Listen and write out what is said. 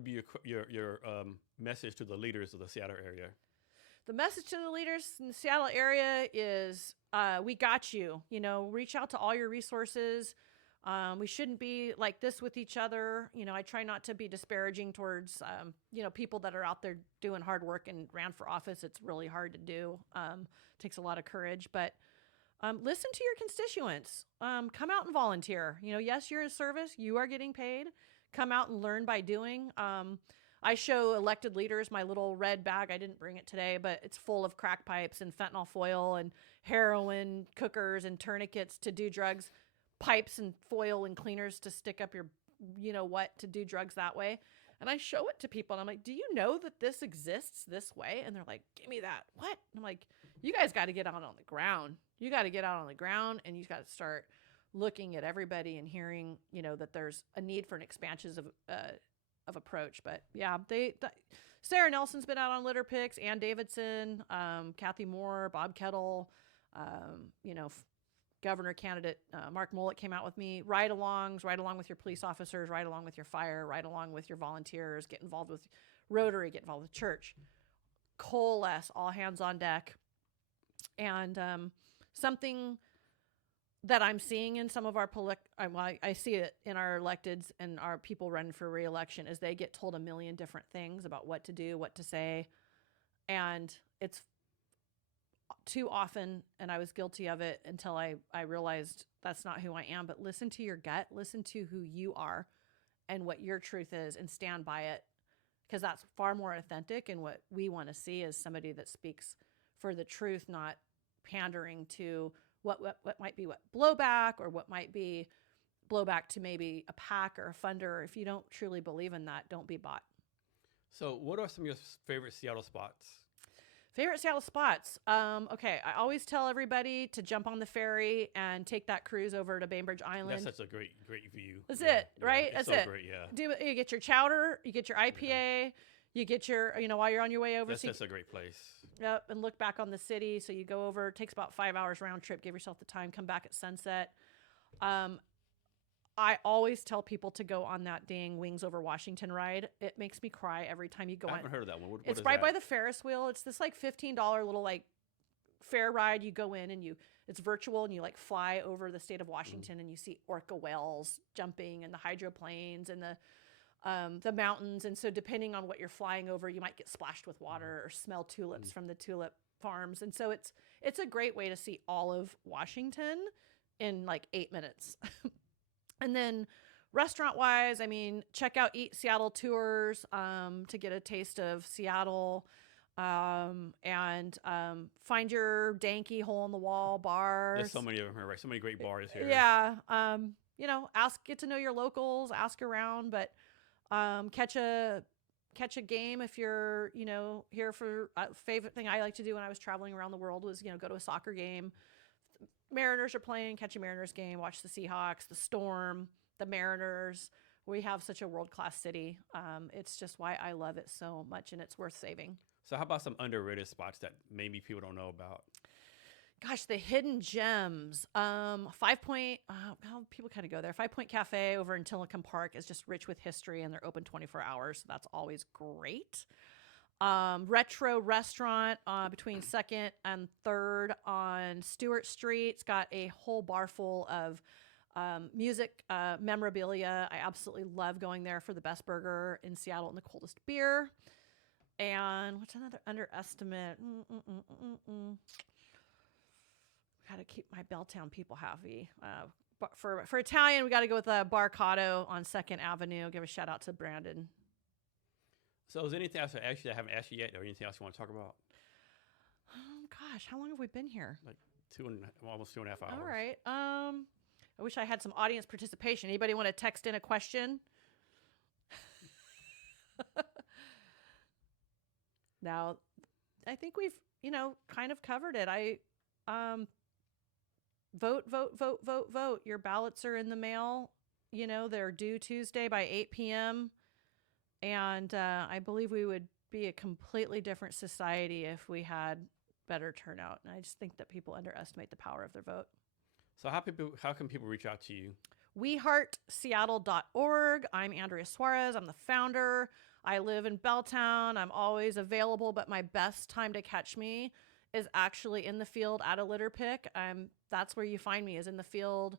would be your message to the leaders of the Seattle area? The message to the leaders in the Seattle area is we got you. You know, reach out to all your resources. We shouldn't be like this with each other. You know, I try not to be disparaging towards, people that are out there doing hard work and ran for office. It's really hard to do. Takes a lot of courage, but listen to your constituents. Come out and volunteer. You know, yes, you're in service. You are getting paid. Come out and learn by doing. I show elected leaders my little red bag. I didn't bring it today, but it's full of crack pipes and fentanyl foil and heroin cookers and tourniquets to do drugs, pipes and foil and cleaners to stick up your, to do drugs that way. And I show it to people and I'm like, do you know that this exists this way? And they're like, give me that. What? And I'm like, you guys got to get out on the ground. You got to get out on the ground and you got to start looking at everybody and hearing, that there's a need for an expansion of approach. But yeah, Sarah Nelson's been out on litter picks, Ann Davidson, Kathy Moore, Bob Kettle, governor candidate Mark Mullet came out with me. Ride along with your police officers, ride along with your fire, ride along with your volunteers, get involved with Rotary, get involved with church. Coalesce, all hands on deck. And something that I'm seeing in some of our I see it in our electeds and our people running for re-election is they get told a million different things about what to do, what to say. And it's too often, and I was guilty of it until I realized that's not who I am, but listen to your gut, listen to who you are and what your truth is and stand by it, because that's far more authentic. And what we want to see is somebody that speaks for the truth, not pandering to what might be blowback, or what might be blowback to maybe a PAC or a funder. If you don't truly believe in that, don't be bought. So what are some of your favorite Seattle spots? Favorite Seattle spots. Okay, I always tell everybody to jump on the ferry and take that cruise over to Bainbridge Island. That's such a great view. That's it, right? That's so it. Great, yeah. You get your chowder, you get your IPA, you get your, while you're on your way over. That's a great place. Yep, and look back on the city. So you go over, it takes about 5 hours round trip. Give yourself the time, come back at sunset. I always tell people to go on that dang Wings Over Washington ride. It makes me cry every time you go on. I haven't heard of that one. What it's is right that? by the Ferris wheel. It's this like $15 little like fair ride. You go in and it's virtual and you like fly over the state of Washington and you see orca whales jumping and the hydroplanes and the mountains. And so depending on what you're flying over, you might get splashed with water or smell tulips from the tulip farms. And so it's a great way to see all of Washington in like 8 minutes. And then restaurant wise, I mean, check out Eat Seattle Tours to get a taste of Seattle, and find your danky hole in the wall bars. There's so many of them here, right? So many great bars here. Yeah. Get to know your locals, ask around, but catch a game if you're, here for favorite thing I like to do when I was traveling around the world was, go to a soccer game. Mariners are playing, catch a Mariners game, watch the Seahawks, the Storm, the Mariners. We have such a world-class city. It's just why I love it so much, and it's worth saving. So how about some underrated spots that maybe people don't know about? Gosh, the hidden gems. 5 Point, people kind of go there. 5 Point Cafe over in Tillicum Park is just rich with history, and they're open 24 hours, so that's always great. Retro restaurant between 2nd and 3rd on Stewart Street. It's got a whole bar full of music memorabilia. I absolutely love going there for the best burger in Seattle and the coldest beer. And what's another underestimate? Got to keep my Belltown people happy. For Italian, we got to go with Bar Cotto on 2nd Avenue. Give a shout out to Brandon. So is there anything else I haven't asked you yet, or anything else you want to talk about? Gosh, how long have we been here? Like almost 2.5 hours. All right. I wish I had some audience participation. Anybody want to text in a question? Now, I think we've, kind of covered it. Vote. Your ballots are in the mail. They're due Tuesday by 8 p.m. And I believe we would be a completely different society if we had better turnout. And I just think that people underestimate the power of their vote. So how can people reach out to you? weheartseattle.org. I'm Andrea Suarez. I'm the founder. I live in Belltown. I'm always available, but my best time to catch me is actually in the field at a litter pick. That's where you find me, is in the field